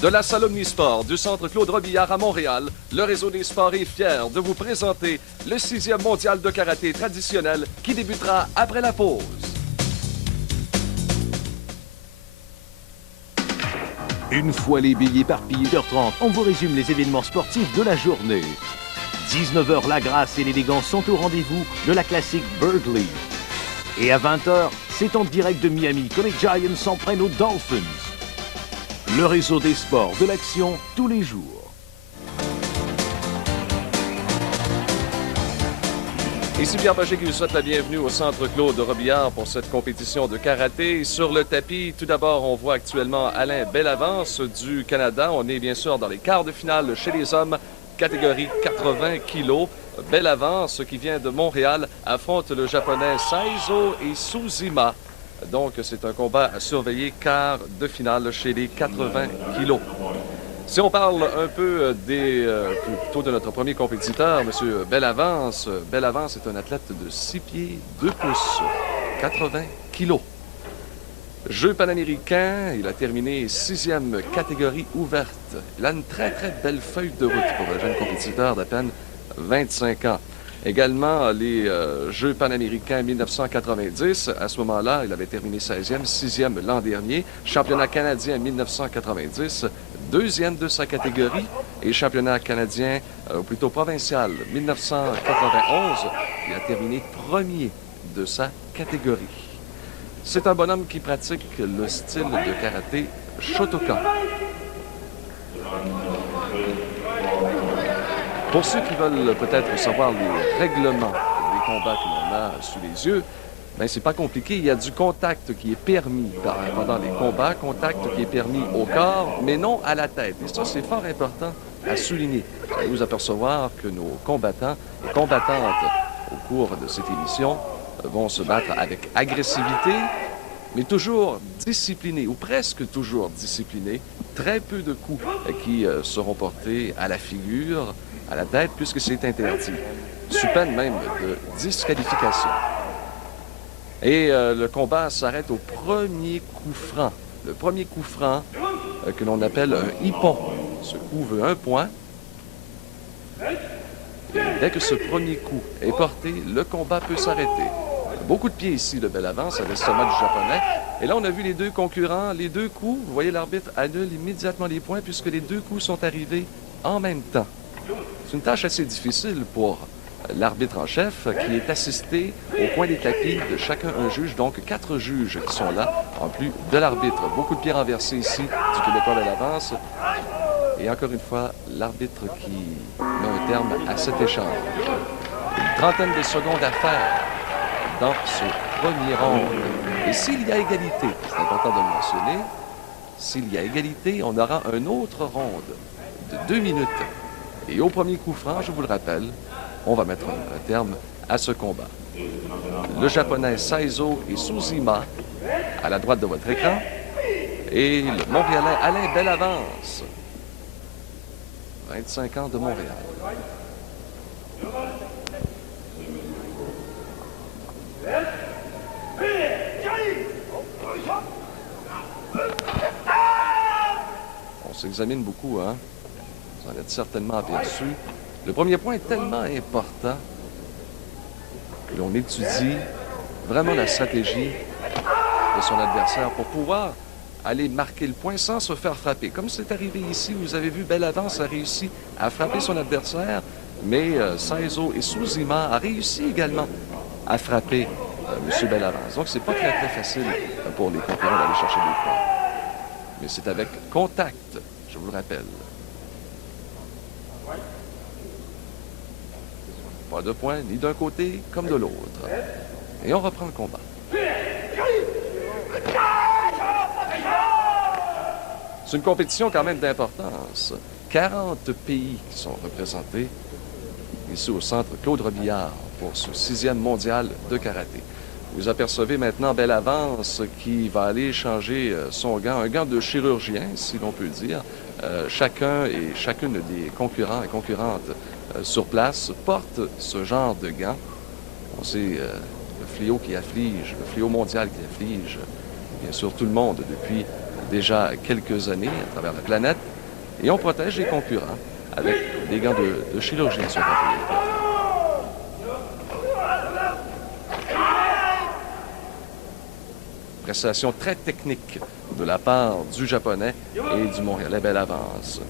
De la salle Omnisport du Centre Claude Robillard à Montréal, le Réseau des sports est fier de vous présenter le 6e mondial de karaté traditionnel qui débutera après la pause. Une fois les billets éparpillés, 8h30, on vous résume les événements sportifs de la journée. 19h, la grâce et l'élégance sont au rendez-vous de la classique Burghley. Et à 20h, c'est en direct de Miami que les Giants s'en prennent aux Dolphins. Le réseau des sports, de l'action, tous les jours. Ici Pierre Pagé qui vous souhaite la bienvenue au Centre Claude Robillard pour cette compétition de karaté. Sur le tapis, tout d'abord, on voit actuellement Alain Bellavance du Canada. On est bien sûr dans les quarts de finale chez les hommes, catégorie 80 kilos. Bellavance, qui vient de Montréal, affronte le Japonais Saizo Isuzima. Donc, c'est un combat à surveiller, quart de finale chez les 80 kilos. Si on parle un peu plutôt de notre premier compétiteur, M. Bellavance, Bellavance est un athlète de 6 pieds 2 pouces, 80 kilos. Jeux panaméricains, il a terminé 6e catégorie ouverte. Il a une très, très belle feuille de route pour un jeune compétiteur d'à peine 25 ans. Également, les Jeux panaméricains 1990. À ce moment-là, il avait terminé 16e, 6e l'an dernier. Championnat canadien 1990, 2e de sa catégorie. Et championnat canadien, ou plutôt provincial, 1991. Il a terminé 1er de sa catégorie. C'est un bonhomme qui pratique le style de karaté Shotokan. Pour ceux qui veulent peut-être savoir les règlements des combats que l'on a sous les yeux, bien, c'est pas compliqué. Il y a du contact qui est permis pendant les combats, contact qui est permis au corps, mais non à la tête. Et ça, c'est fort important à souligner. Vous allez vous apercevoir que nos combattants et combattantes au cours de cette émission vont se battre avec agressivité, mais toujours disciplinés, ou presque toujours disciplinés. Très peu de coups qui seront portés à la figure, à la tête, puisque c'est interdit, sous peine même de disqualification. Et le combat s'arrête au premier coup franc. Le premier coup franc que l'on appelle un ippon. Ce coup veut un point. Et dès que ce premier coup est porté, le combat peut s'arrêter. Beaucoup de pieds ici, le Bellavance, à l'estomac du Japonais. Et là, on a vu les deux concurrents, les deux coups. Vous voyez, l'arbitre annule immédiatement les points puisque les deux coups sont arrivés en même temps. C'est une tâche assez difficile pour l'arbitre en chef qui est assisté au coin des tapis de chacun un juge, donc 4 juges qui sont là, en plus de l'arbitre. Beaucoup de pieds renversés ici du Québécois Bellavance. Et encore une fois, l'arbitre qui met un terme à cet échange. Une trentaine de secondes à faire dans ce premier round. Et s'il y a égalité, c'est important de le mentionner, s'il y a égalité, on aura un autre round de 2 minutes. Et au premier coup franc, je vous le rappelle, on va mettre un terme à ce combat. Le Japonais Saizo Isuzima, à la droite de votre écran, et le Montréalais Alain Bellavance, 25 ans de Montréal. On s'examine beaucoup, hein? Vous en êtes certainement aperçu. Le premier point est tellement important que l'on étudie vraiment la stratégie de son adversaire pour pouvoir aller marquer le point sans se faire frapper. Comme c'est arrivé ici, vous avez vu, Bellavance a réussi à frapper son adversaire, mais Saizo Isuzima a réussi également à frapper M. Bellavance. Donc, c'est pas très, très facile pour les concurrents d'aller chercher des points. Mais c'est avec contact, je vous le rappelle. Pas de points ni d'un côté comme de l'autre. Et on reprend le combat. C'est une compétition quand même d'importance. 40 pays qui sont représentés ici au Centre Claude Robillard pour ce 6e mondial de karaté. Vous apercevez maintenant Bellavance qui va aller changer son gant, un gant de chirurgien, si l'on peut dire. Chacun et chacune des concurrents et concurrentes sur place portent ce genre de gants. On sait le fléau qui afflige, le fléau mondial qui afflige, bien sûr, tout le monde depuis déjà quelques années à travers la planète et on protège les concurrents avec des gants de chirurgie à son propriétaire. Prestation très technique de la part du Japonais et du Montréalais Belle Avance.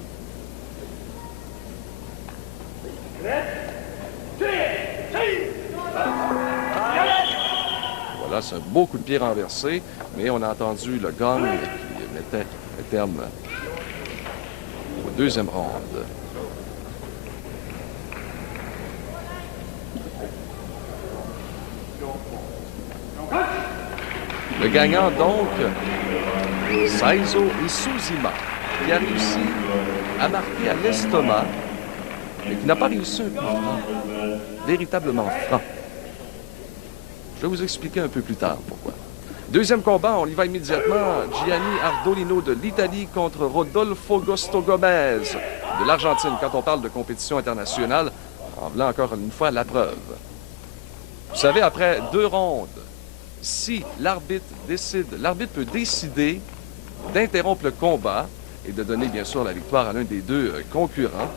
Voilà, c'est un beau coup de pied renversé, mais on a entendu le gong qui mettait un terme au deuxième round. Le gagnant, donc, Saizo Isuzima, qui a réussi à marquer à l'estomac, mais qui n'a pas réussi un coup franc, véritablement franc. Je vais vous expliquer un peu plus tard pourquoi. Deuxième combat, on y va immédiatement. Gianni Ardolino de l'Italie contre Rodolfo Gosto Gomez de l'Argentine. Quand on parle de compétition internationale, en voulant encore une fois la preuve. Vous savez, après 2 rondes, si l'arbitre peut décider d'interrompre le combat et de donner bien sûr la victoire à l'un des 2 concurrents.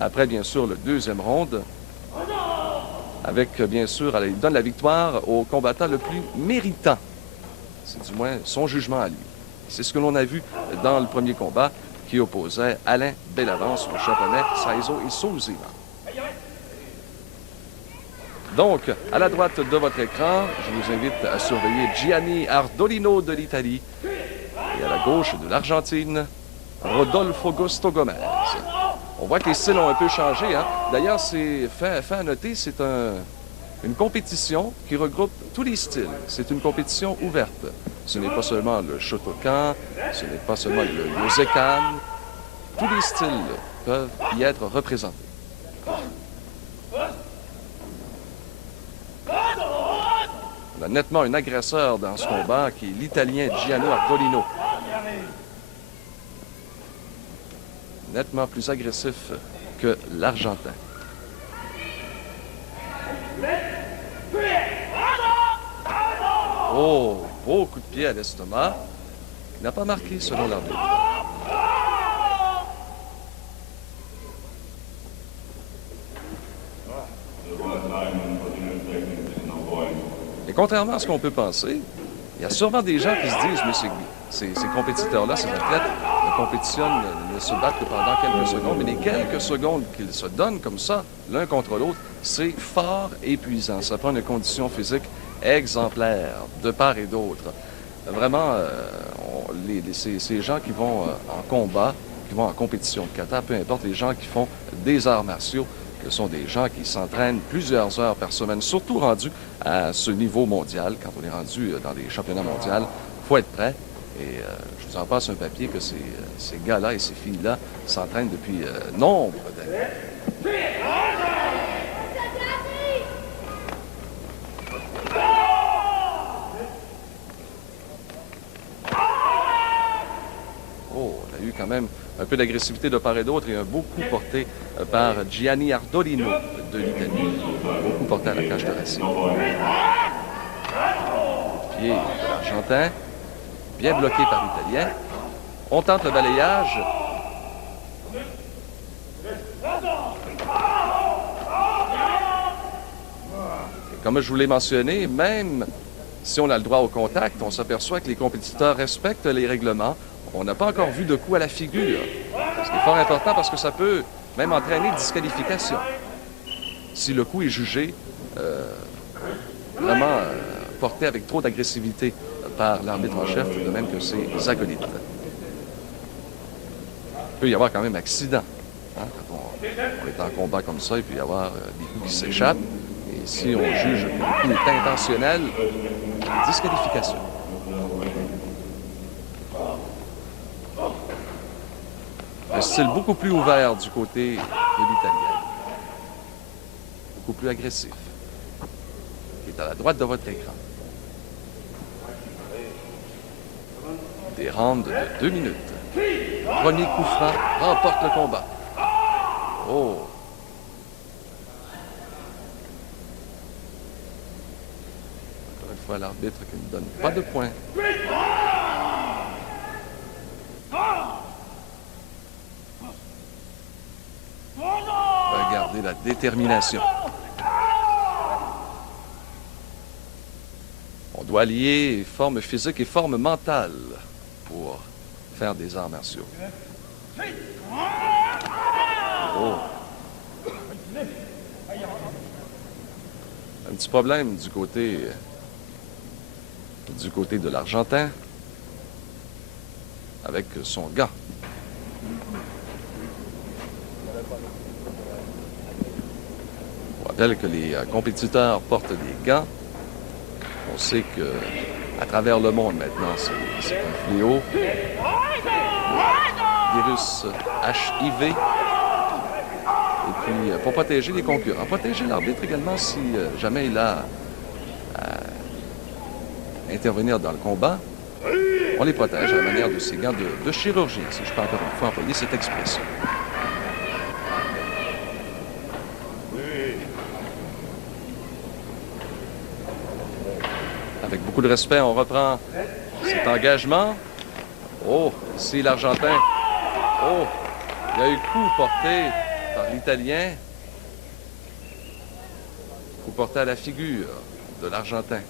Après bien sûr le deuxième round, avec bien sûr, il donne la victoire au combattant le plus méritant. C'est du moins son jugement à lui. C'est ce que l'on a vu dans le premier combat qui opposait Alain Bellavance au Japonais Saizo Isuzima. Donc, à la droite de votre écran, je vous invite à surveiller Gianni Ardolino de l'Italie et à la gauche de l'Argentine, Rodolfo Gosto Gomez. On voit que les styles ont un peu changé. Hein? D'ailleurs, c'est fait à noter, c'est une compétition qui regroupe tous les styles. C'est une compétition ouverte. Ce n'est pas seulement le Shotokan, ce n'est pas seulement le Yosekan. Tous les styles peuvent y être représentés. On a nettement un agresseur dans ce combat qui est l'Italien Gianni Ardolino. Nettement plus agressif que l'Argentin. Oh, beau coup de pied à l'estomac. Il n'a pas marqué selon l'arbitre. Et contrairement à ce qu'on peut penser, il y a sûrement des gens qui se disent, mais ces compétiteurs-là, ces athlètes, ne compétitionnent, ne se battent que pendant quelques secondes, mais les quelques secondes qu'ils se donnent comme ça, l'un contre l'autre, c'est fort épuisant. Ça prend une condition physique exemplaire, de part et d'autre. Vraiment, ces gens qui vont en combat, qui vont en compétition de kata, peu importe, les gens qui font des arts martiaux, ce sont des gens qui s'entraînent plusieurs heures par semaine, surtout rendus à ce niveau mondial. Quand on est rendu dans les championnats mondiaux, il faut être prêt. Et je vous en passe un papier que ces gars-là et ces filles-là s'entraînent depuis nombre d'années. Oh, on a eu quand même un peu d'agressivité de part et d'autre et un beau coup porté par Gianni Ardolino de l'Italie. Beaucoup porté à la cage thoracique. Pied de l'Argentin, bien bloqué par l'Italien. On tente le balayage. Et comme je vous l'ai mentionné, même si on a le droit au contact, on s'aperçoit que les compétiteurs respectent les règlements. On n'a pas encore vu de coup à la figure. Ce qui est fort important parce que ça peut même entraîner disqualification. Si le coup est jugé vraiment porté avec trop d'agressivité par l'arbitre en chef, de même que ses acolytes. Il peut y avoir quand même accident. Hein, quand on est en combat comme ça, il peut y avoir des coups qui s'échappent. Et si on juge que le coup est intentionnel, disqualification. Un style beaucoup plus ouvert du côté de l'Italien. Beaucoup plus agressif. Qui est à la droite de votre écran. Des rounds de 2 minutes. Premier coup franc remporte le combat. Oh! Encore une fois, l'arbitre qui ne donne pas de points. et la détermination. On doit lier forme physique et forme mentale pour faire des arts martiaux. Oh. Un petit problème du côté de l'Argentin avec son gant. On rappelle que les compétiteurs portent des gants. On sait que à travers le monde maintenant, c'est un fléau. Virus HIV. Et puis, pour protéger les concurrents, protéger l'arbitre également si jamais il a à intervenir dans le combat, on les protège à la manière de ces gants de chirurgien, si je peux encore une fois employer cette expression. Avec beaucoup de respect, on reprend cet engagement. Oh, ici l'Argentin. Oh, il y a eu coup porté par l'Italien. Coup porté à la figure de l'Argentin.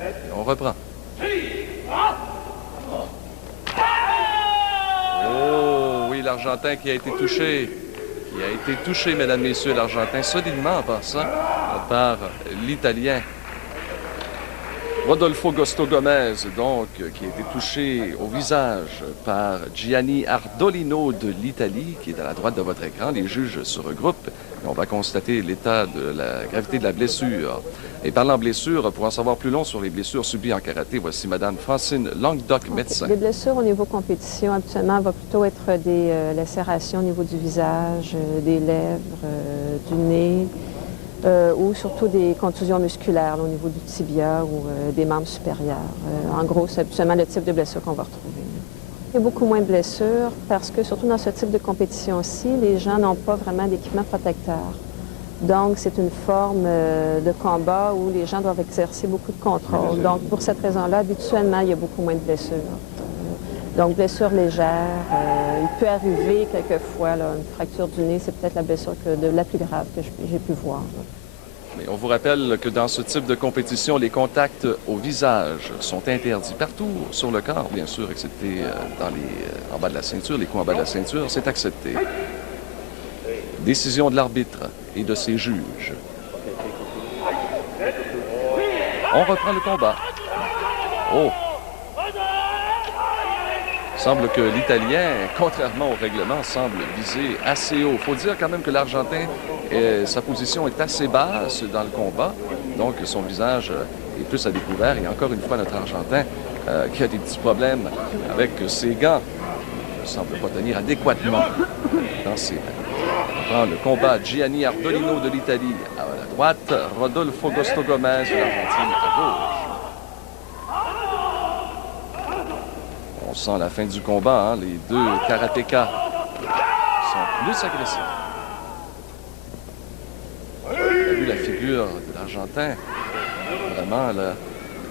Et on reprend. Oh, oui, l'Argentin qui a été touché. Qui a été touché, mesdames, messieurs, l'Argentin, solidement en passant par l'Italien. Rodolfo Gosto Gomez, donc, qui a été touché au visage par Gianni Ardolino de l'Italie, qui est à la droite de votre écran. Les juges se regroupent et on va constater l'état de la gravité de la blessure. Et parlant blessure, pour en savoir plus long sur les blessures subies en karaté, voici Mme Francine Languedoc, médecin. Les blessures au niveau compétition, habituellement, vont plutôt être des lacérations au niveau du visage, des lèvres, du nez, ou surtout des contusions musculaires là, au niveau du tibia ou des membres supérieurs. En gros, c'est habituellement le type de blessure qu'on va retrouver. Il y a beaucoup moins de blessures parce que, surtout dans ce type de compétition-ci, les gens n'ont pas vraiment d'équipement protecteur. Donc, c'est une forme de combat où les gens doivent exercer beaucoup de contrôle. Donc, pour cette raison-là, habituellement, il y a beaucoup moins de blessures. Donc, blessures légères. Il peut arriver quelquefois là, une fracture du nez, c'est peut-être la blessure la plus grave que j'ai pu voir. Mais on vous rappelle que dans ce type de compétition, les contacts au visage sont interdits partout sur le corps, bien sûr, excepté en bas de la ceinture, les coups en bas de la ceinture, c'est accepté. Décision de l'arbitre et de ses juges. On reprend le combat. Oh! Il semble que l'Italien, contrairement au règlement, semble viser assez haut. Il faut dire quand même que l'Argentin, sa position est assez basse dans le combat. Donc, son visage est plus à découvert. Et encore une fois, notre Argentin qui a des petits problèmes avec ses gants. Il ne semble pas tenir adéquatement dans ses mains. On prend le combat Gianni Ardolino de l'Italie à la droite, Rodolfo Gosto Gomez de l'Argentine à gauche. On sent la fin du combat, hein? Les deux karatékas sont plus agressifs. On a vu la figure de l'Argentin. Vraiment, elle a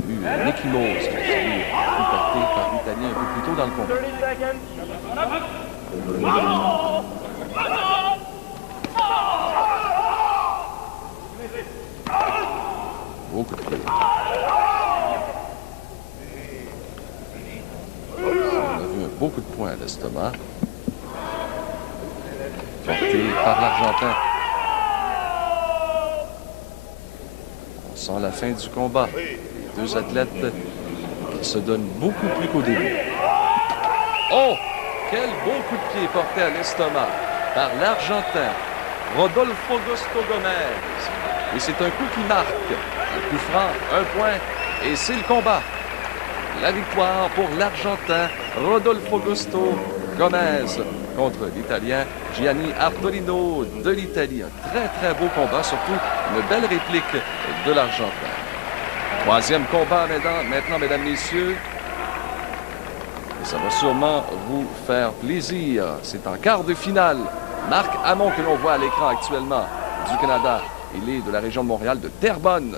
eu une échymose qui a été portée par l'Italien un peu plus tôt dans le combat. Beaucoup de pieds. On a vu un beaucoup de points à l'estomac. Porté par l'Argentin. On sent la fin du combat. Les deux athlètes qui se donnent beaucoup plus qu'au début. Oh! Quel beau coup de pied porté à l'estomac par l'Argentin, Rodolfo Gosto Gomez. Et c'est un coup qui marque. Un coup franc, un point, et c'est le combat. La victoire pour l'Argentin, Rodolfo Gosto Gomez, contre l'Italien Gianni Ardolino de l'Italie. Un très, très beau combat, surtout une belle réplique de l'Argentin. Troisième combat maintenant, mesdames, messieurs. Et ça va sûrement vous faire plaisir. C'est en quart de finale. Marc Hamon, que l'on voit à l'écran actuellement, du Canada. Il est de la région de Montréal, de Terrebonne,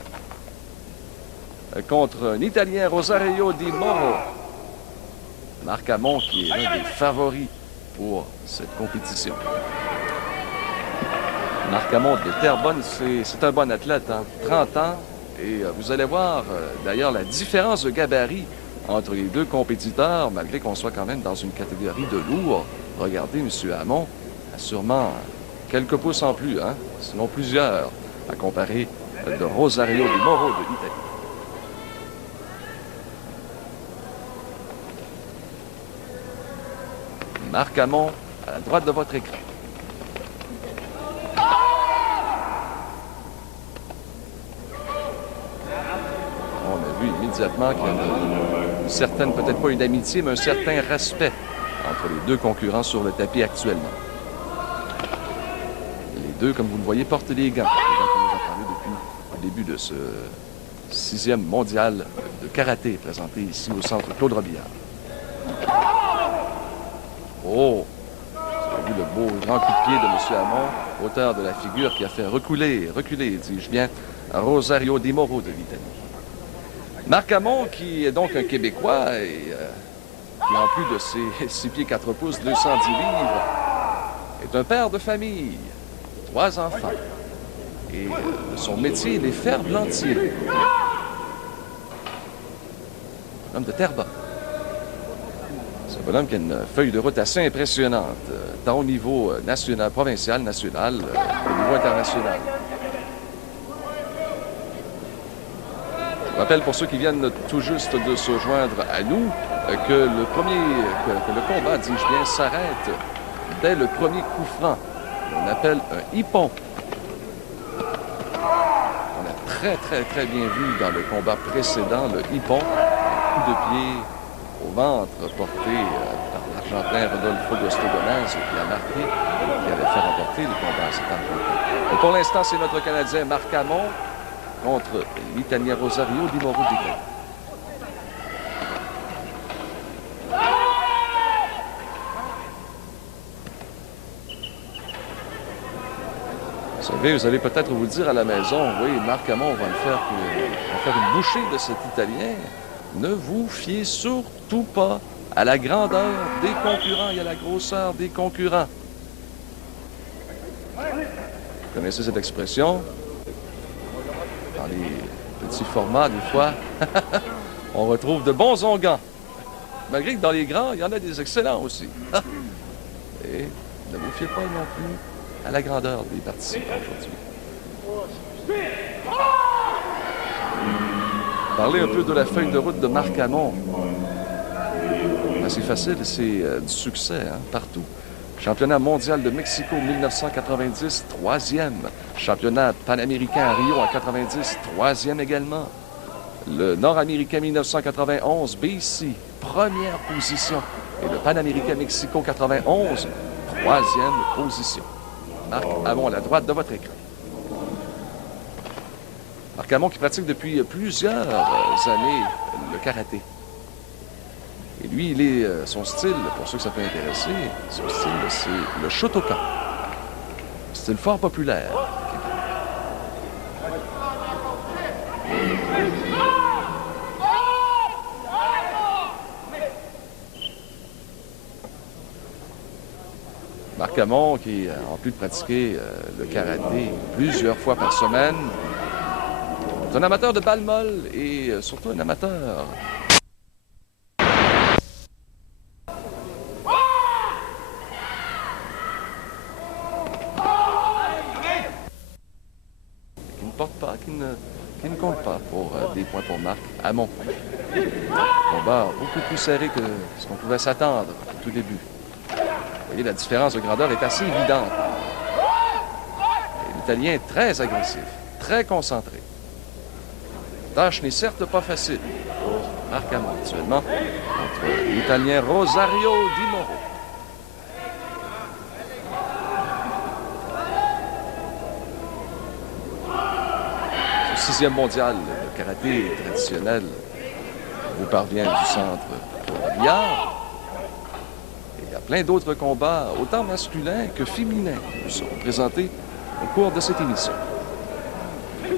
contre un Italien, Rosario Di Moro. Marc Hamon, qui est l'un des favoris pour cette compétition. Marc Hamon de Terrebonne, c'est un bon athlète, hein? 30 ans. Et vous allez voir, d'ailleurs, la différence de gabarit entre les deux compétiteurs, malgré qu'on soit quand même dans une catégorie de lourd. Regardez, M. Hamon a sûrement quelques pouces en plus, hein? Sinon plusieurs, à comparer de Rosario di Moro de l'Italie. Marc Hamon, à la droite de votre écran. On a vu immédiatement qu'il y a une certaine, peut-être pas une amitié, mais un certain respect entre les deux concurrents sur le tapis actuellement. Les deux, comme vous le voyez, portent des gants. Les gants qu'on nous a parlé depuis le début de ce 6e mondial de karaté présenté ici au centre Claude Robillard. Oh! Vous avez vu le beau grand coup de pied de M. Hamon, auteur de la figure qui a fait reculer, dis-je bien, Rosario di Moro de l'Italie. Marc Hamon, qui est donc un Québécois et qui, en plus de ses 6 pieds 4 pouces, 210 livres, est un père de famille, 3 enfants. Et son métier, il est ferblantier. Un homme de Terrebonne. C'est un bonhomme qui a une feuille de route assez impressionnante, tant au niveau national, provincial, national, au niveau international. Je rappelle pour ceux qui viennent tout juste de se joindre à nous que le combat, dis-je bien, s'arrête dès le premier coup franc. On appelle un hippon. On a très bien vu dans le combat précédent le hippon, un coup de pied au ventre porté par l'Argentin Rodolfo Gostogonaz qui a marqué et qui avait fait remporter le combat à cet endroit. Pour l'instant, c'est notre Canadien Marc Hamon contre l'Italien Rosario di Moro d'Italie. Vous savez, vous allez peut-être vous dire à la maison, oui, Marc Hamon va faire une bouchée de cet Italien. Ne vous fiez surtout pas à la grandeur des concurrents et à la grosseur des concurrents. Vous connaissez cette expression? Dans les petits formats, des fois, on retrouve de bons onguents. Malgré que dans les grands, il y en a des excellents aussi. Et ne vous fiez pas non plus à la grandeur des participants aujourd'hui. Parler un peu de la feuille de route de Marc Hamon. C'est facile, c'est du succès, hein, partout. Championnat mondial de Mexico 1990, 3e. Championnat panaméricain à Rio en 90, 3e également. Le nord-américain 1991, BC, première position. Et le panaméricain Mexico 91, 3e position. Marc Hamon à la droite de votre écran. Marc Hamon qui pratique depuis plusieurs années le karaté. Et lui, son style, pour ceux que ça peut intéresser, son style, c'est le Shotokan. Un style fort populaire. Marc Hamon qui, en plus de pratiquer le karaté plusieurs fois par semaine, est un amateur de balle molle et surtout un amateur qui ne compte pas pour des points pour Marc Hamon. Combat beaucoup plus serré que ce qu'on pouvait s'attendre au tout début. Vous voyez, la différence de grandeur est assez évidente. L'Italien est très agressif, très concentré. La tâche n'est certes pas facile pour Marc Hamon actuellement contre l'Italien Rosario di Moro. Ce 6e mondial de karaté traditionnel vous parvient du centre Claude Robillard. Et il y a plein d'autres combats, autant masculins que féminins, qui vous seront présentés au cours de cette émission. Il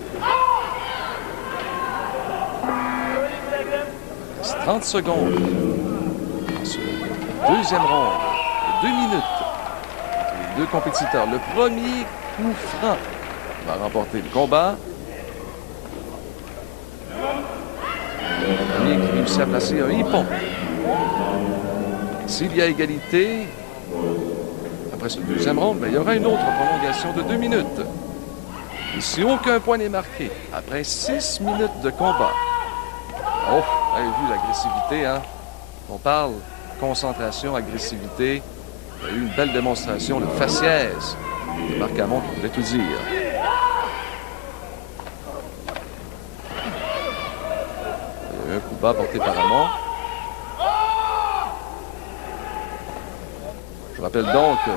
reste 30 secondes dans ce deuxième round, 2 minutes. Les deux compétiteurs. Le premier coup franc va remporter le combat. Le premier qui réussit à placer un hippon. S'il y a égalité, après ce deuxième round, il y aura une autre prolongation de 2 minutes. Et si aucun point n'est marqué, après 6 minutes de combat, oh, vous avez vu l'agressivité, hein? On parle concentration, agressivité. Il y a eu une belle démonstration, le faciès de Marc Hamon qui voulait tout dire. Il y a eu un coup bas porté par Hamon. Je rappelle donc que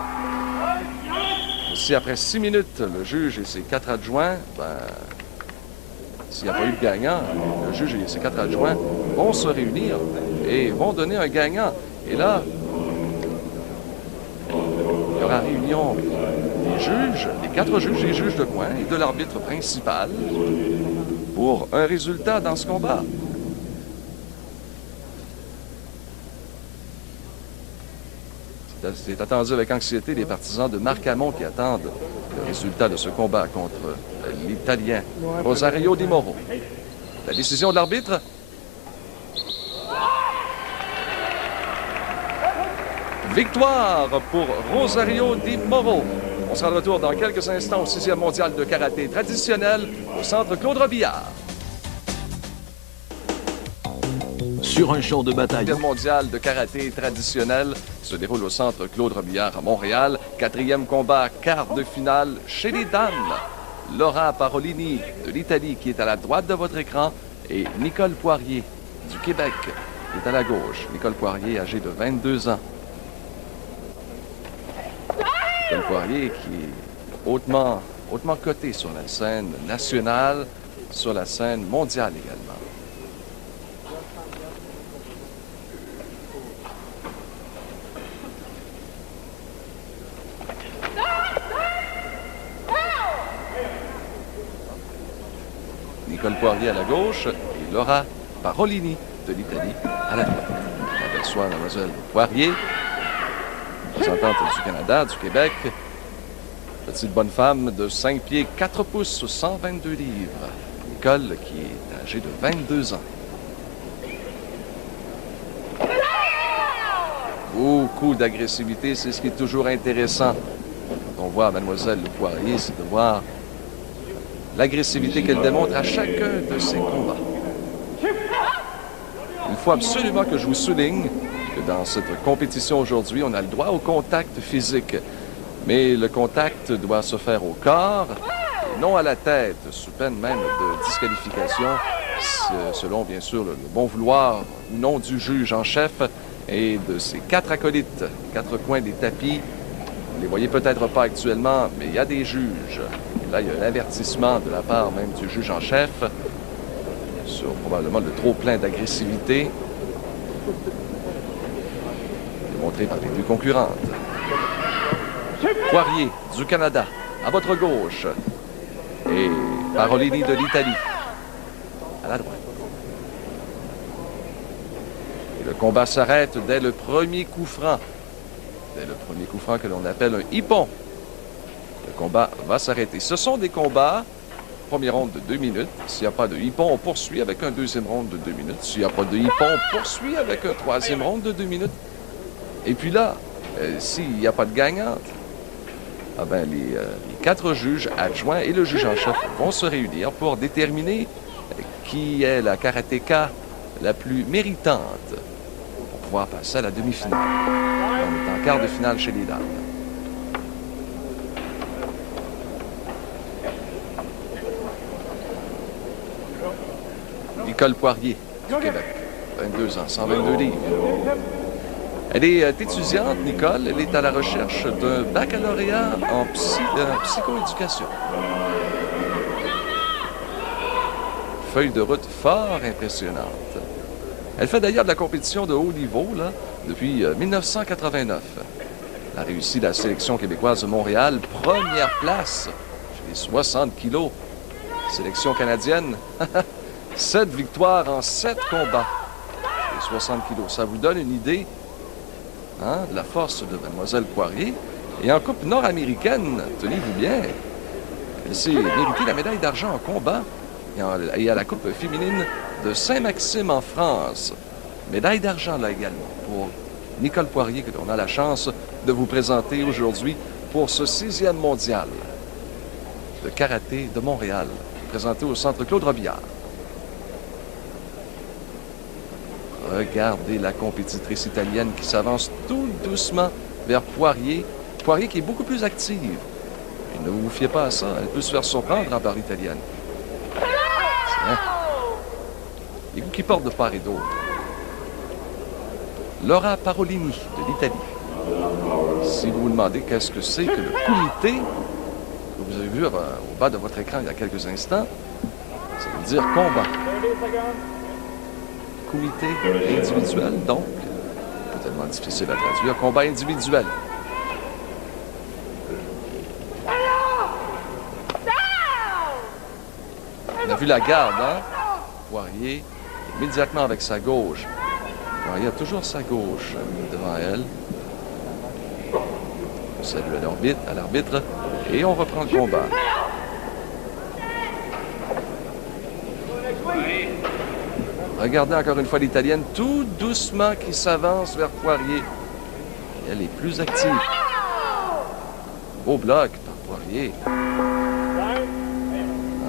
si après 6 minutes, le juge et ses 4 adjoints, s'il n'y a pas eu de gagnant, le juge et ses 4 adjoints vont se réunir et vont donner un gagnant. Et là, il y aura réunion des juges, des 4 juges, des juges de coin et de l'arbitre principal pour un résultat dans ce combat. C'est attendu avec anxiété les partisans de Marc Hamon qui attendent le résultat de ce combat contre l'Italien Rosario Di Moro. La décision de l'arbitre. Victoire pour Rosario Di Moro. On sera de retour dans quelques instants au 6e mondial de karaté traditionnel au centre Claude Robillard. Sur un champ de bataille. Le mondial de karaté traditionnel se déroule au centre Claude Robillard à Montréal. 4e combat, quart de finale chez les dames. Laura Parolini de l'Italie qui est à la droite de votre écran et Nicole Poirier du Québec qui est à la gauche. Nicole Poirier âgée de 22 ans. Nicole Poirier qui est hautement cotée sur la scène nationale, sur la scène mondiale également. Nicole Poirier à la gauche et Laura Parolini de l'Italie à la droite. On aperçoit Mademoiselle Poirier, représentante du Canada, du Québec. Petite bonne femme de 5 pieds 4 pouces, 122 livres. Nicole qui est âgée de 22 ans. Beaucoup d'agressivité, c'est ce qui est toujours intéressant. Quand on voit Mademoiselle Poirier, c'est de voir l'agressivité qu'elle démontre à chacun de ses combats. Il faut absolument que je vous souligne que dans cette compétition aujourd'hui, on a le droit au contact physique. Mais le contact doit se faire au corps et non à la tête, sous peine même de disqualification, selon bien sûr le bon vouloir ou non du juge en chef et de ses 4 acolytes, 4 coins des tapis. Vous ne les voyez peut-être pas actuellement, mais il y a des juges. Et là, il y a un avertissement de la part même du juge en chef sur probablement le trop-plein d'agressivité démontré par les deux concurrentes. Poirier du Canada, à votre gauche, et Parolini de l'Italie, à la droite. Et le combat s'arrête dès le premier coup franc. Dès le premier coup franc que l'on appelle un hippon. Le combat va s'arrêter. Ce sont des combats, premier round de 2 minutes. S'il n'y a pas de hippon, on poursuit avec un deuxième round de 2 minutes. S'il n'y a pas de hippon, on poursuit avec un troisième round de 2 minutes. Et puis là, s'il n'y a pas de gagnante, les 4 juges adjoints et le juge en chef vont se réunir pour déterminer qui est la karatéka la plus méritante pour pouvoir passer à la demi-finale. On est en quart de finale chez les dames. Nicole Poirier du Québec, 22 ans, 122 livres. Elle est étudiante, Nicole. Elle est à la recherche d'un baccalauréat en psychoéducation. Feuille de route fort impressionnante. Elle fait d'ailleurs de la compétition de haut niveau là, depuis 1989. Elle a réussi la sélection québécoise de Montréal, première place chez les 60 kilos. Sélection canadienne, 7 victoires en 7 combats chez les 60 kilos. Ça vous donne une idée hein, de la force de Mademoiselle Poirier. Et en Coupe nord-américaine, tenez-vous bien, elle s'est méritée la médaille d'argent en combat et à la Coupe féminine de Saint-Maxime en France. Médaille d'argent là également pour Nicole Poirier, que l'on a la chance de vous présenter aujourd'hui pour ce 6e mondial de karaté de Montréal, présenté au Centre Claude Robillard. Regardez la compétitrice italienne qui s'avance tout doucement vers Poirier. Poirier qui est beaucoup plus active. Et ne vous fiez pas à ça, elle peut se faire surprendre par l'italienne. Tiens. Les coups qui portent de part et d'autre. Laura Parolini de l'Italie. Si vous vous demandez qu'est-ce que c'est que le kumité, que vous avez vu au bas de votre écran il y a quelques instants, ça veut dire combat. Kumité individuel, donc, c'est tellement difficile à traduire, combat individuel. On a vu la garde, hein? Poirier, immédiatement avec sa gauche. Poirier a toujours sa gauche devant elle. On salue à l'arbitre et on reprend le combat. Regardez encore une fois l'Italienne tout doucement qui s'avance vers Poirier. Et elle est plus active. Beau bloc par Poirier. Ah,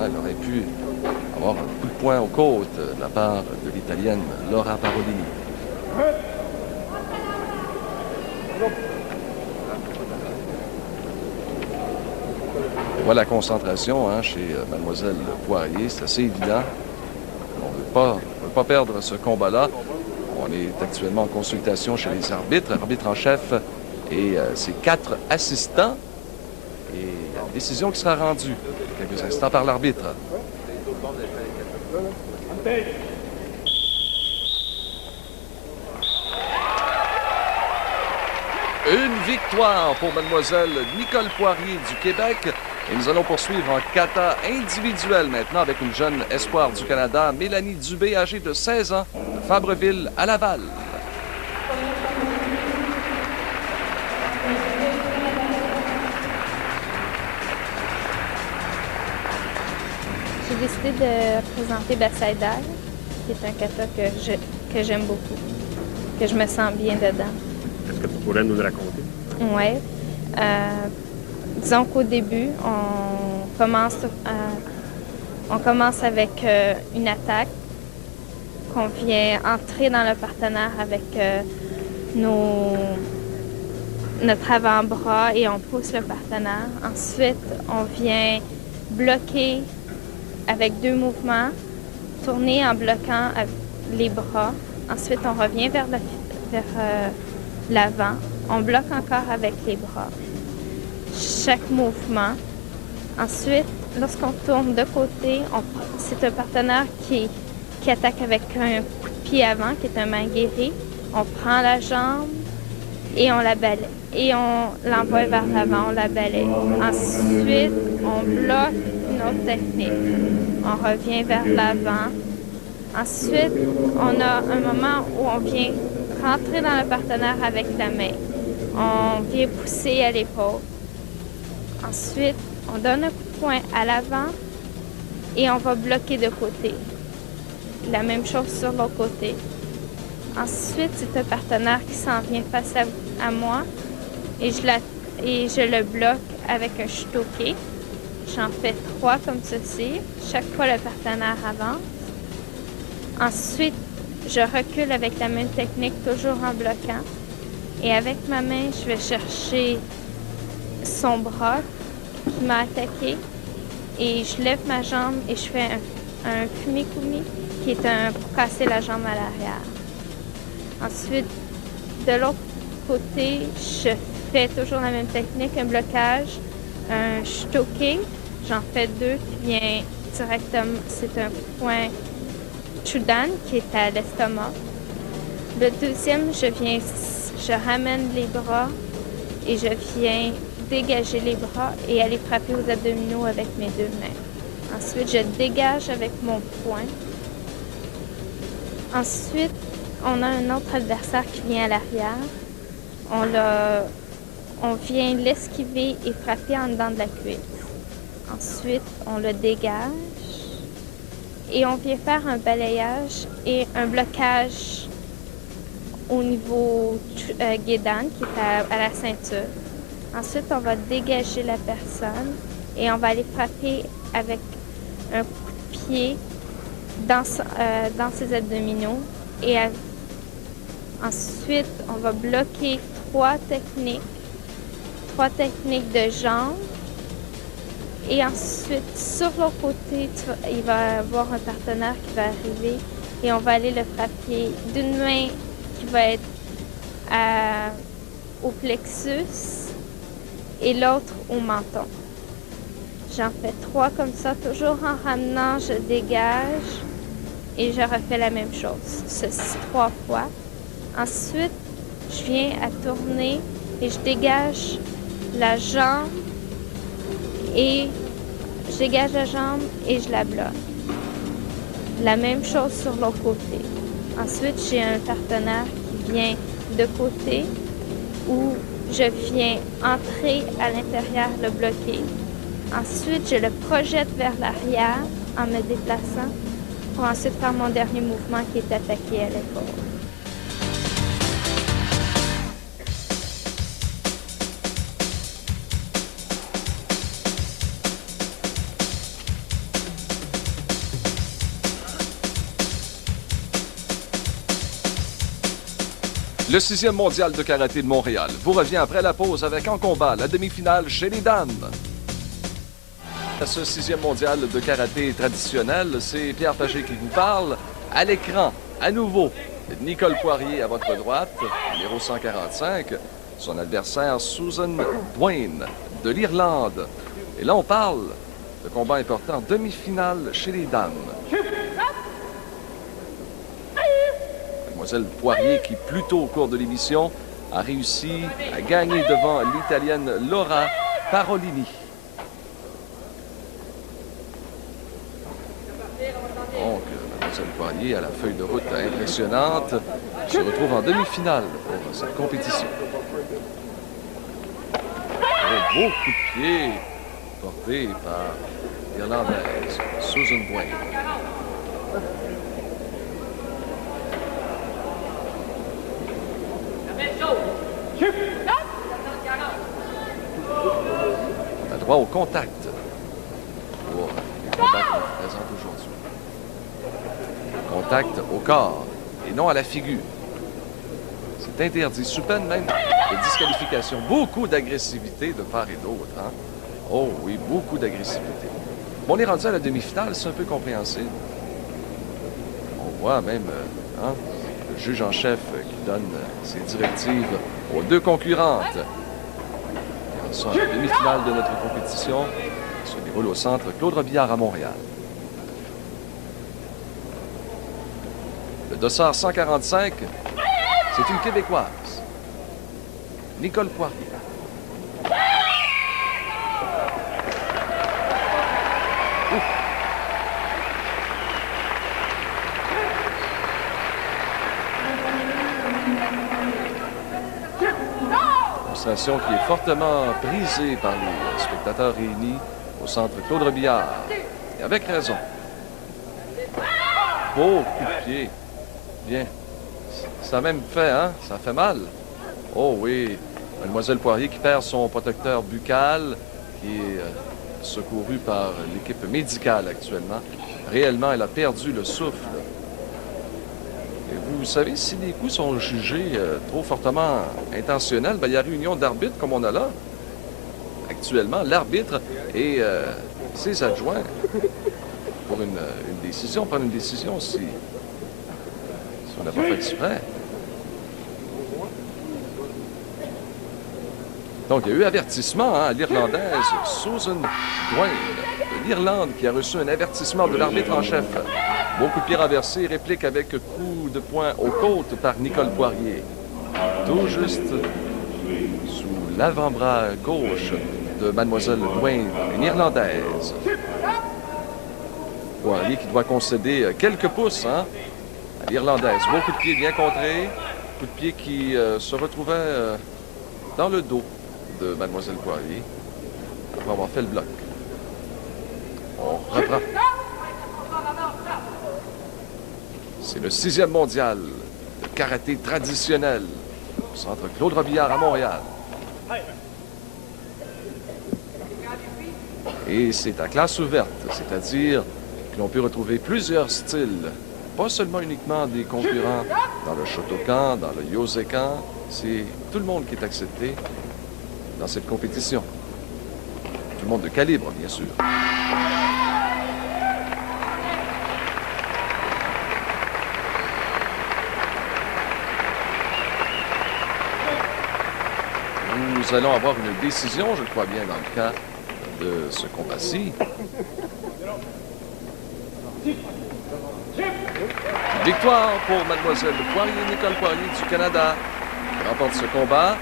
elle aurait pu avoir un coup de poing aux côtes de la part de l'Italienne Laura Parolini. Voilà la concentration hein, chez Mademoiselle Poirier, c'est assez évident. On ne veut pas perdre ce combat-là. On est actuellement en consultation chez les arbitres, arbitre en chef et ses 4 assistants. Et il y a une décision qui sera rendue quelques instants par l'arbitre. Une victoire pour Mademoiselle Nicole Poirier du Québec. Et nous allons poursuivre en kata individuel maintenant avec une jeune espoir du Canada, Mélanie Dubé, âgée de 16 ans, de Fabreville à Laval. J'ai décidé de présenter Basaidal, qui est un kata que j'aime beaucoup, que je me sens bien dedans. Est-ce que tu pourrais nous le raconter? Oui. Disons qu'au début, on commence avec une attaque, qu'on vient entrer dans le partenaire avec notre avant-bras et on pousse le partenaire. Ensuite, on vient bloquer avec 2 mouvements, tourner en bloquant les bras. Ensuite, on revient vers l'avant. On bloque encore avec les bras. Chaque mouvement. Ensuite, lorsqu'on tourne de côté, c'est un partenaire qui attaque avec un coup de pied avant, qui est un manguéré. On prend la jambe et on la balaye. Et on l'envoie vers l'avant, on la balaye. Ensuite, on bloque une autre technique. On revient vers l'avant. Ensuite, on a un moment où on vient rentrer dans le partenaire avec la main. On vient pousser à l'épaule. Ensuite, on donne un coup de poing à l'avant et on va bloquer de côté. La même chose sur l'autre côté. Ensuite, c'est un partenaire qui s'en vient face à moi et je le bloque avec un shitoke. J'en fais 3 comme ceci. Chaque fois, le partenaire avance. Ensuite, je recule avec la même technique, toujours en bloquant. Et avec ma main, je vais chercher son bras qui m'a attaqué. Et je lève ma jambe et je fais un kumikumi, qui est pour casser la jambe à l'arrière. Ensuite, de l'autre côté, je fais toujours la même technique, un blocage, un shitoke. J'en fais 2 qui vient directement, c'est un point chudan qui est à l'estomac. Le deuxième, je ramène les bras et je viens dégager les bras et aller frapper aux abdominaux avec mes 2 mains. Ensuite, je dégage avec mon poing. Ensuite, on a un autre adversaire qui vient à l'arrière. on vient l'esquiver et frapper en dedans de la cuisse. Ensuite, on le dégage et on vient faire un balayage et un blocage au niveau guédane qui est à la ceinture. Ensuite, on va dégager la personne et on va aller frapper avec un coup de pied dans ses abdominaux. Et ensuite, on va bloquer trois techniques de jambes. Et ensuite, sur l'autre côté, il va y avoir un partenaire qui va arriver et on va aller le frapper d'une main qui va être au plexus et l'autre au menton. J'en fais 3 comme ça, toujours en ramenant, je dégage et je refais la même chose, ceci 3 fois. Ensuite, je viens à tourner et je dégage la jambe et je la bloque. La même chose sur l'autre côté. Ensuite, j'ai un partenaire qui vient de côté où je viens entrer à l'intérieur, le bloquer. Ensuite, je le projette vers l'arrière en me déplaçant pour ensuite faire mon dernier mouvement qui est attaqué à l'épaule. Le 6e mondial de karaté de Montréal vous revient après la pause avec en combat la demi-finale chez les dames. À ce 6e mondial de karaté traditionnel, c'est Pierre Pagé qui vous parle. À l'écran, à nouveau, Nicole Poirier à votre droite, numéro 145. Son adversaire, Susan Dwayne, de l'Irlande. Et là, on parle de combat important, demi-finale chez les dames. Mademoiselle Poirier, qui plus tôt au cours de l'émission a réussi à gagner devant l'Italienne Laura Parolini. Donc, Mademoiselle Poirier, à la feuille de route impressionnante, se retrouve en demi-finale pour cette compétition. Un beau coup de pied porté par l'Irlandaise Susan Dwayne. On a droit au contact pour les combats qu'on présente aujourd'hui. Contact au corps et non à la figure. C'est interdit, sous peine même de disqualification. Beaucoup d'agressivité de part et d'autre. Hein? Oh oui, beaucoup d'agressivité. Bon, on est rendu à la demi-finale, c'est un peu compréhensible. On voit même le juge en chef qui donne ses directives aux 2 concurrentes. Et en sont à la demi-finale de notre compétition qui se déroule au centre Claude Robillard à Montréal. Le dossard 145, c'est une Québécoise, Nicole Poirier. Ouf. Démonstration qui est fortement brisée par les spectateurs réunis au centre Claude Robillard. Et avec raison. Beau coup de pied. Bien. Ça a même fait, hein? Ça fait mal. Oh oui. Mademoiselle Poirier qui perd son protecteur buccal, qui est secouru par l'équipe médicale actuellement. Réellement, elle a perdu le souffle. Et vous savez, si les coups sont jugés trop fortement intentionnels, bien, il y a réunion d'arbitres comme on a là. Actuellement, l'arbitre et ses adjoints pour une décision, prendre une décision si on n'a pas fait exprès. Donc, il y a eu avertissement à l'Irlandaise Susan Dwayne de l'Irlande qui a reçu un avertissement de l'arbitre en chef. Beaucoup de pieds renversés, réplique avec coup de poing aux côtes par Nicole Poirier. Tout juste sous l'avant-bras gauche de Mademoiselle Dwayne, une Irlandaise. Poirier qui doit concéder quelques pouces à l'Irlandaise. Beaucoup de pieds bien contrés. Coup de pied qui se retrouvait dans le dos de Mademoiselle Poirier après avoir fait le bloc. On reprend. C'est le 6e mondial de karaté traditionnel au centre Claude Robillard à Montréal. Et c'est à classe ouverte, c'est-à-dire que l'on peut retrouver plusieurs styles, pas seulement uniquement des concurrents dans le Shotokan, dans le Yosekan, c'est tout le monde qui est accepté dans cette compétition. Tout le monde de calibre, bien sûr. Nous allons avoir une décision, je crois bien, dans le cas de ce combat-ci. Victoire pour Mademoiselle Poirier, Nicole Poirier du Canada, qui remporte ce combat.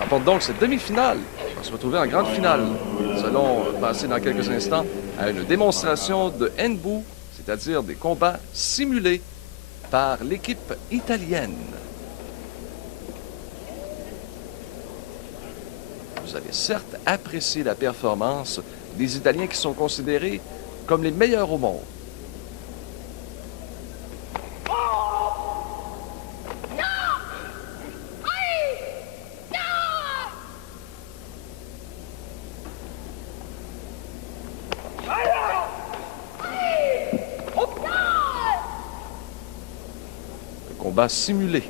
Remporte donc cette demi-finale. On va se retrouver en grande finale. Nous allons passer dans quelques instants à une démonstration de Henbu, c'est-à-dire des combats simulés par l'équipe italienne. Vous allez certes apprécier la performance des Italiens qui sont considérés comme les meilleurs au monde. Le combat simulé.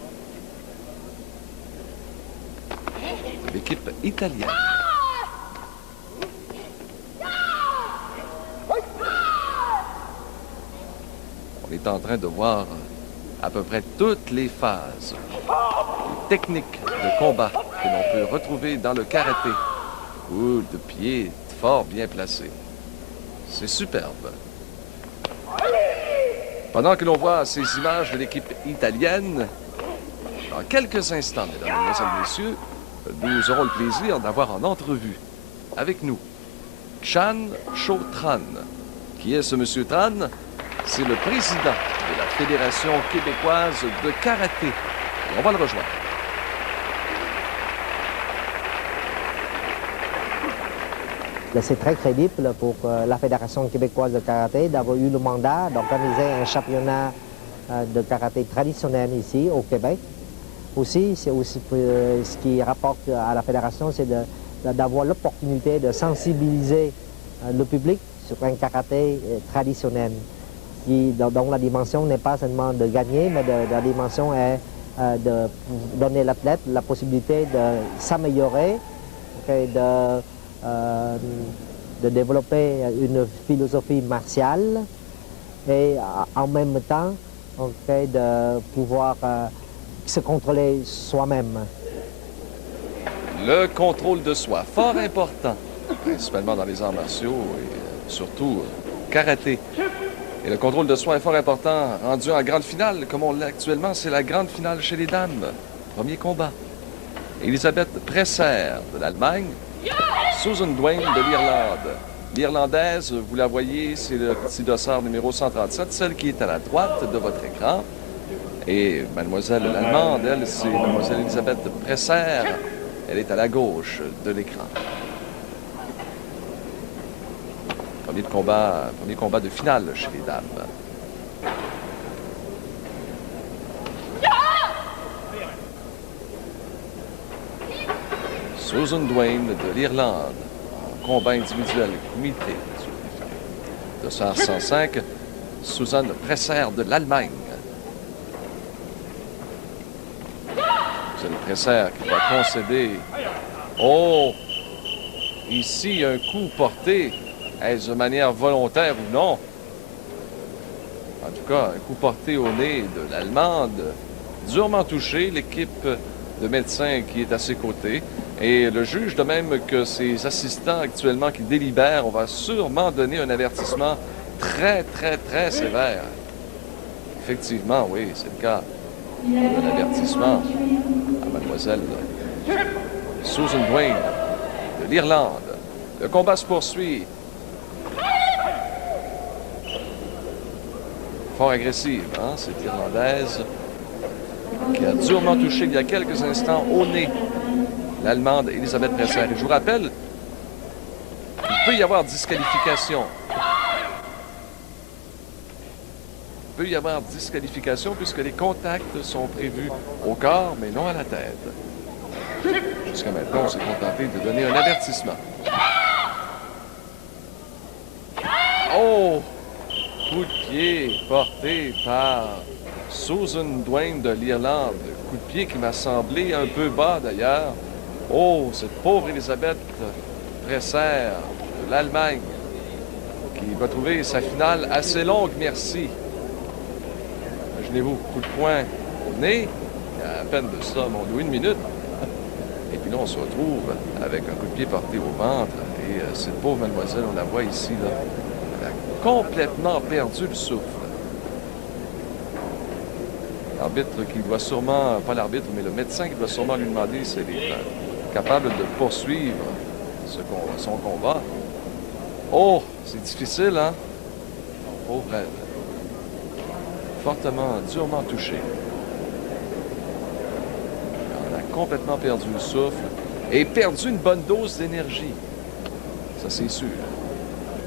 L'équipe italienne. On est en train de voir à peu près toutes les phases, les techniques de combat que l'on peut retrouver dans le karaté. Coups de pied fort bien placés. C'est superbe. Pendant que l'on voit ces images de l'équipe italienne, dans quelques instants, mesdames, mesdemoiselles, messieurs, nous aurons le plaisir d'avoir en entrevue avec nous Chan Cho Tran. Qui est ce monsieur Tran? C'est le président de la Fédération québécoise de karaté. Et on va le rejoindre. C'est très crédible pour la Fédération québécoise de karaté d'avoir eu le mandat d'organiser un championnat de karaté traditionnel ici au Québec. Aussi, c'est aussi ce qui rapporte à la Fédération, c'est d'avoir l'opportunité de sensibiliser le public sur un karaté traditionnel, dont la dimension n'est pas seulement de gagner, mais la dimension est de donner à l'athlète la possibilité de s'améliorer, de développer une philosophie martiale et en même temps de pouvoir se contrôler soi-même. Le contrôle de soi, fort important, principalement dans les arts martiaux et surtout karaté. Et le contrôle de soi est fort important, rendu en grande finale, comme on l'a actuellement, c'est la grande finale chez les dames. Premier combat. Elisabeth Presser de l'Allemagne, Susan Duane de l'Irlande. L'Irlandaise, vous la voyez, c'est le petit dossard numéro 137, celle qui est à la droite de votre écran. Et mademoiselle l'Allemande, elle, c'est mademoiselle Elisabeth Presser. Elle est à la gauche de l'écran. Premier combat de finale chez les dames. Susan Duane de l'Irlande, en combat individuel comité. Dossard 105, Susan Presser de l'Allemagne. C'est le Presser qui va concéder. Oh! Ici, un coup porté. Est-ce de manière volontaire ou non? En tout cas, un coup porté au nez de l'Allemande. Durement touché, l'équipe de médecins qui est à ses côtés. Et le juge, de même que ses assistants actuellement qui délibèrent, on va sûrement donner un avertissement très, très, très sévère. Effectivement, oui, c'est le cas. Un avertissement à mademoiselle Susan Duane de l'Irlande. Le combat se poursuit. Fort agressive, hein, cette Irlandaise. qui a durement touché il y a quelques instants au nez l'Allemande Elisabeth Presser. Et je vous rappelle, il peut y avoir disqualification. Il peut y avoir disqualification puisque les contacts sont prévus au corps, mais non à la tête. Jusqu'à maintenant, on s'est contenté de donner un avertissement. Oh! Coup de pied porté par Susan Dwayne de l'Irlande. Coup de pied qui m'a semblé un peu bas d'ailleurs. Oh, cette pauvre Elisabeth Presser de l'Allemagne qui va trouver sa finale assez longue, merci. Imaginez-vous, coup de poing au nez, il y a à peine de ça, mon Dieu, 1 minute. Et puis là, on se retrouve avec un coup de pied porté au ventre. Et cette pauvre mademoiselle, on la voit ici, là, elle a complètement perdu le souffle. L'arbitre qui doit sûrement, pas l'arbitre, mais le médecin qui doit sûrement lui demander s'il est capable de poursuivre son combat. Oh, c'est difficile, hein? Pauvre elle. Fortement, durement touché. On a complètement perdu le souffle et perdu une bonne dose d'énergie. Ça, c'est sûr.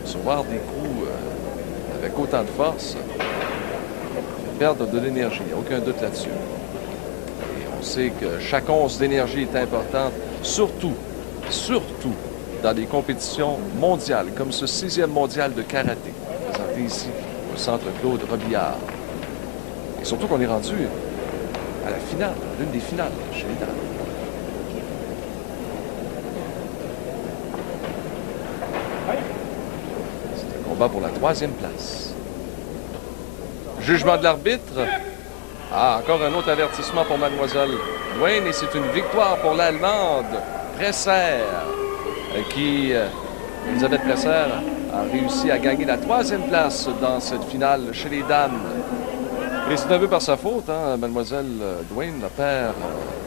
Recevoir des coups avec autant de force, perdre de l'énergie, il n'y a aucun doute là-dessus. Et on sait que chaque once d'énergie est importante, surtout dans des compétitions mondiales, comme ce 6e mondial de karaté, présenté ici au Centre Claude Robillard. Et surtout qu'on est rendu à la finale, l'une des finales chez les dames. C'est un combat pour la 3e place. Jugement de l'arbitre. Ah, encore un autre avertissement pour mademoiselle Dwayne et c'est une victoire pour l'Allemande Presser qui, Elisabeth Presser, a réussi à gagner la 3e place dans cette finale chez les dames. Et c'est un peu par sa faute, hein, mademoiselle Dwayne perd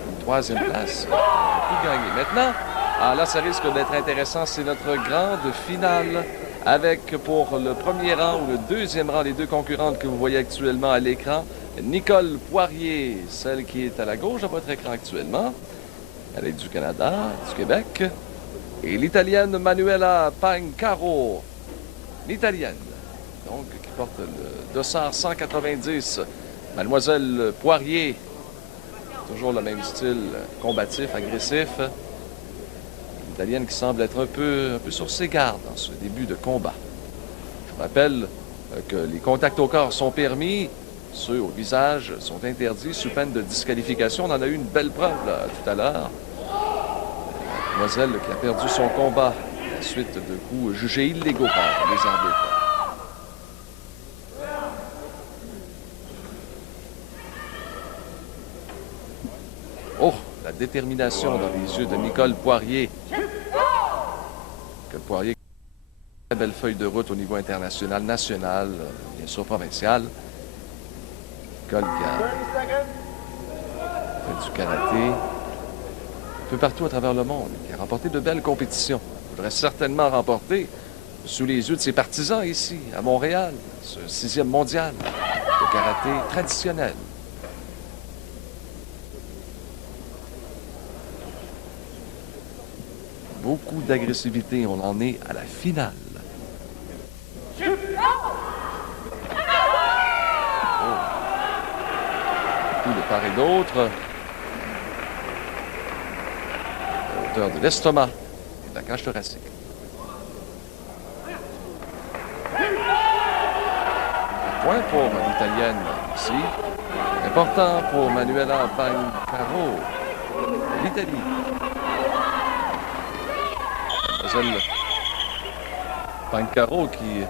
une 3e place. Elle a tout gagné. Maintenant, là, ça risque d'être intéressant. C'est notre grande finale avec, pour le premier rang ou le 2e rang, les deux concurrentes que vous voyez actuellement à l'écran. Nicole Poirier, celle qui est à la gauche de votre écran actuellement. Elle est du Canada, du Québec. Et l'Italienne Manuela Pancaro. L'Italienne, donc, qui porte le dossard 190. Mademoiselle Poirier, toujours le même style combatif, agressif. L'Italienne qui semble être un peu sur ses gardes dans ce début de combat. Je vous rappelle que les contacts au corps sont permis, ceux au visage sont interdits sous peine de disqualification. On en a eu une belle preuve là, tout à l'heure. Mademoiselle qui a perdu son combat à la suite de coups jugés illégaux par les arbitres. Oh, la détermination dans les yeux de Nicole Poirier. Nicole Poirier, très belle feuille de route au niveau international, national, bien sûr provincial. Nicole qui a fait du karaté un peu partout à travers le monde, qui a remporté de belles compétitions. Il faudrait certainement remporter sous les yeux de ses partisans ici, à Montréal, ce 6e mondial de karaté traditionnel. Beaucoup d'agressivité, on en est à la finale. Oh. Coup de part et d'autre. À hauteur de l'estomac et de la cage thoracique. Point pour l'Italienne ici. Important pour Manuela Pancaro. L'Italie. Pancaro qui